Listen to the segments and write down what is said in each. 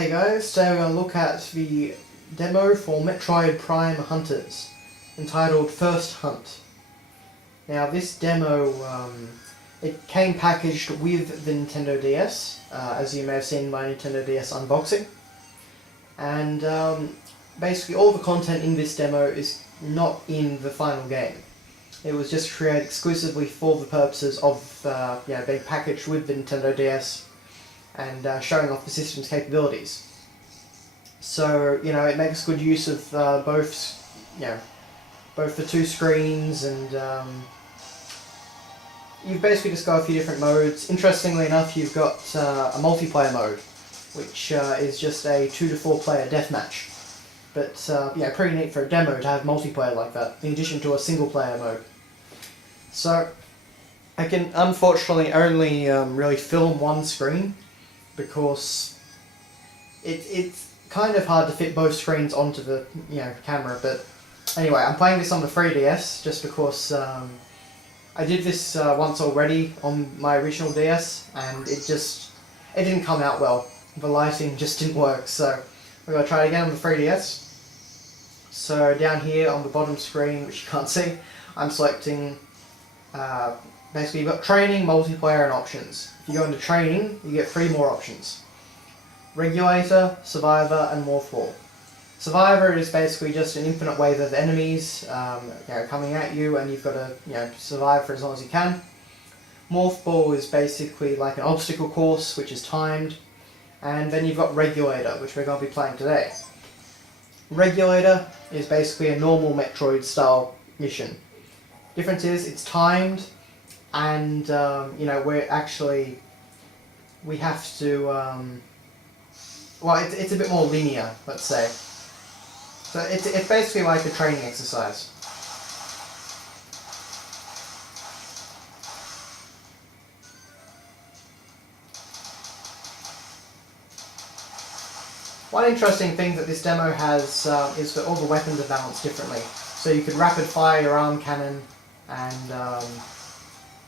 Hey guys, today we're going to look at the demo for Metroid Prime Hunters, entitled First Hunt. Now this demo, it came packaged with the Nintendo DS, as you may have seen in my Nintendo DS unboxing. And basically all the content in this demo is not in the final game. It was just created exclusively for the purposes of being packaged with the Nintendo DS and showing off the system's capabilities. So, it makes good use of both the two screens, and you've basically just got a few different modes. Interestingly enough, you've got a multiplayer mode, which is just a 2 to 4 player deathmatch. But pretty neat for a demo to have multiplayer like that, in addition to a single player mode. So, I can unfortunately only really film one screen, because it's kind of hard to fit both screens onto the camera. But anyway, I'm playing this on the 3DS just because I did this once already on my original DS, and it didn't come out well. The lighting just didn't work, so we're going to try it again on the 3DS. So down here on the bottom screen, which you can't see, I'm selecting basically, you've got training, multiplayer, and options. If you go into training, you get 3 more options: Regulator, Survivor, and Morph Ball. Survivor is basically just an infinite wave of enemies coming at you, and you've got to survive for as long as you can. Morph Ball is basically like an obstacle course, which is timed. And then you've got Regulator, which we're going to be playing today. Regulator is basically a normal Metroid style mission. Difference is it's timed, and we have to it's a bit more linear, let's say. So it's basically like a training exercise. One interesting thing that this demo has is that all the weapons are balanced differently. So you could rapid fire your arm cannon, and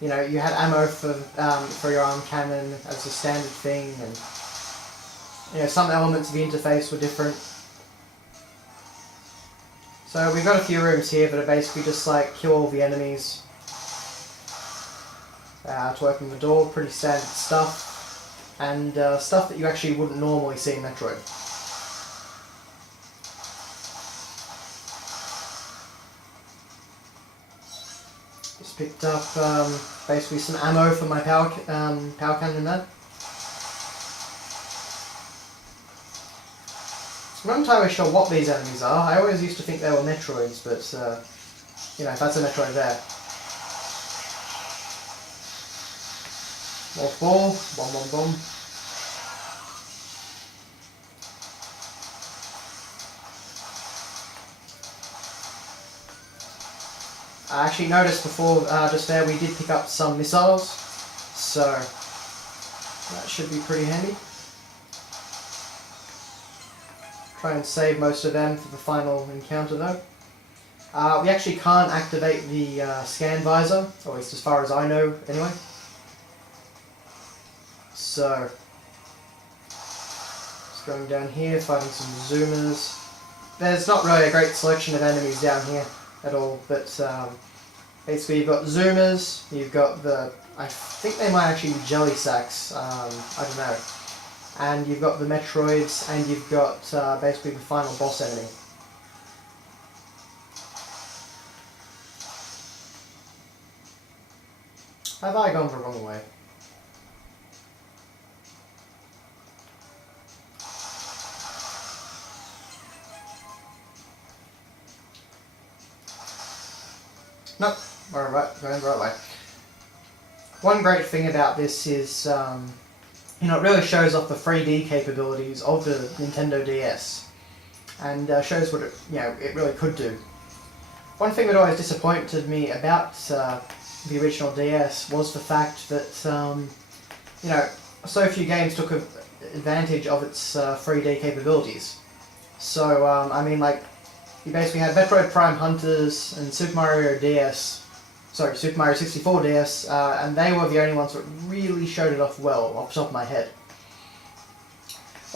you had ammo for your arm cannon as a standard thing, and some elements of the interface were different. So we've got a few rooms here that are basically just like kill all the enemies. To open the door, pretty standard stuff, and stuff that you actually wouldn't normally see in Metroid. Just picked up basically some ammo for my power cannon there. I'm not entirely sure what these enemies are. I always used to think they were Metroids, but that's a Metroid there. Morph Ball, bomb bomb bomb. I actually noticed before, just there, we did pick up some missiles, so that should be pretty handy. Try and save most of them for the final encounter though. We actually can't activate the scan visor, or at least as far as I know anyway. So, just going down here, fighting some zoomers. There's not really a great selection of enemies down here at all, but basically you've got zoomers, you've got I think they might actually be jelly sacks, I don't know. And you've got the Metroids, and you've got basically the final boss enemy. Have I gone the wrong way? Nope, we're going the right way. One great thing about this is it really shows off the 3D capabilities of the Nintendo DS, and shows what it really could do. One thing that always disappointed me about the original DS was the fact that so few games took advantage of its 3D capabilities. So you basically had Metroid Prime Hunters and Super Mario 64 DS, and they were the only ones that really showed it off well, off the top of my head.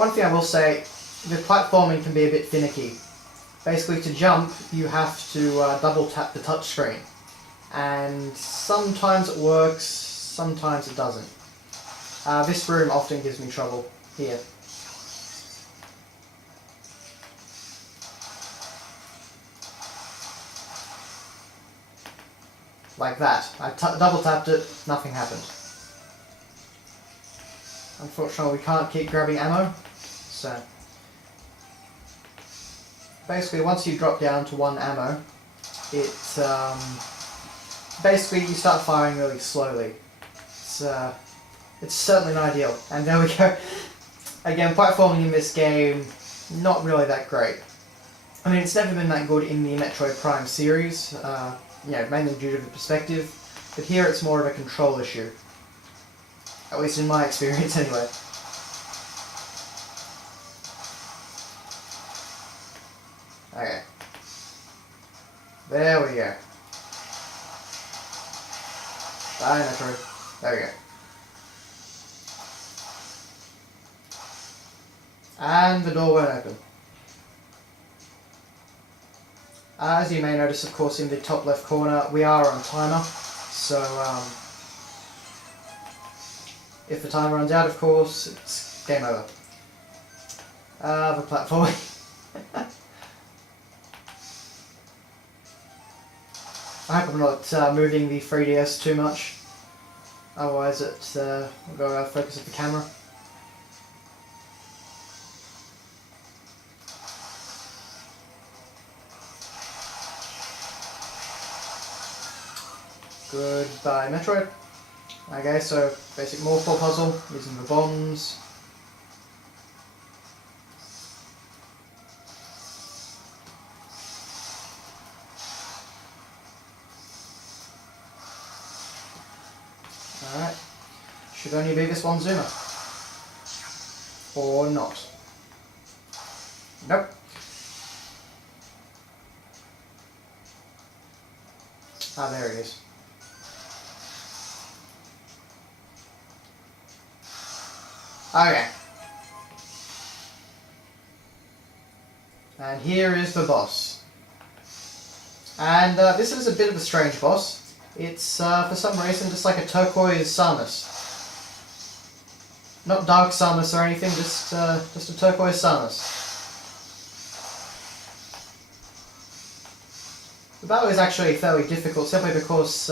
One thing I will say, the platforming can be a bit finicky. Basically, to jump, you have to double tap the touchscreen. And sometimes it works, sometimes it doesn't. This room often gives me trouble. Here. Like that. I double tapped it, nothing happened. Unfortunately, we can't keep grabbing ammo, so... Basically, once you drop down to 1 ammo, it, basically you start firing really slowly. It's certainly not ideal. And there we go. Again, platforming in this game, not really that great. I mean, it's never been that good in the Metroid Prime series, mainly due to the perspective, but here it's more of a control issue. At least in my experience, anyway. Okay. There we go. Die, Metroid. There we go. And the door won't open. As you may notice, of course, in the top left corner, we are on timer. So, if the timer runs out, of course, it's game over. The platform. I hope I'm not moving the 3DS too much. Otherwise, it will go out of focus of the camera. Goodbye, Metroid. Okay, so basic morphle puzzle using the bombs. Alright. Should only be this one zoomer. Or not. Nope. Ah, there he is. Okay. And here is the boss. And this is a bit of a strange boss. It's, for some reason, just like a turquoise Samus. Not dark Samus or anything, just a turquoise Samus. The battle is actually fairly difficult, simply because,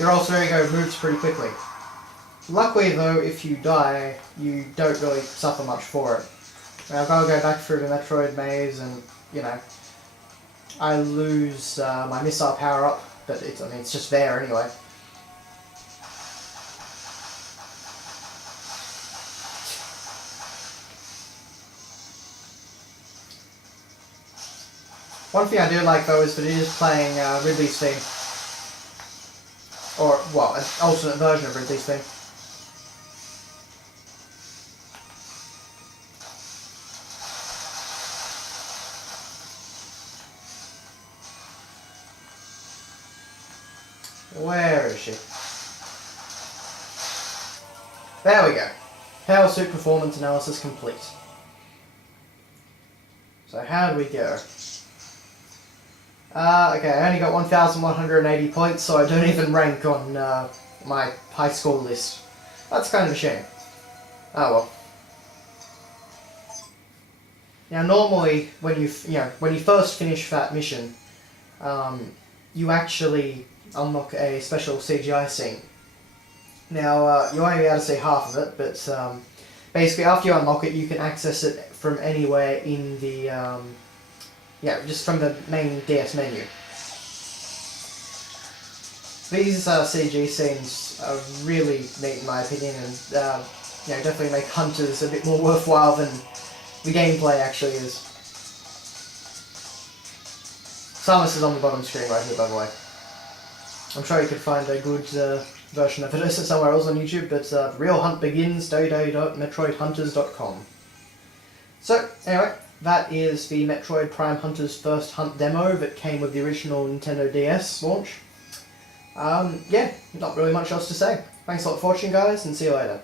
your alter ego moves pretty quickly. Luckily though, if you die, you don't really suffer much for it. I've got to go back through the Metroid maze and, I lose my missile power up, but it's just there anyway. One thing I do like though is that it is playing Ridley's theme. Or, well, an alternate version of Ridley's theme. Where is she? There we go. Power Suit Performance Analysis complete. So how do we go? Okay, I only got 1,180 points, so I don't even rank on my high score list. That's kind of a shame. Oh well. Now normally, when you first finish that mission, you actually unlock a special CGI scene. Now, you won't be able to see half of it, but basically after you unlock it, you can access it from anywhere in the, just from the main DS menu. These CG scenes are really neat in my opinion, and definitely make Hunters a bit more worthwhile than the gameplay actually is. Samus is on the bottom screen right here, by the way. I'm sure you could find a good version of it somewhere else on YouTube, but the real hunt begins, www.metroidhunters.com. So, anyway, that is the Metroid Prime Hunters First Hunt demo that came with the original Nintendo DS launch. Not really much else to say. Thanks a lot for watching, guys, and see you later.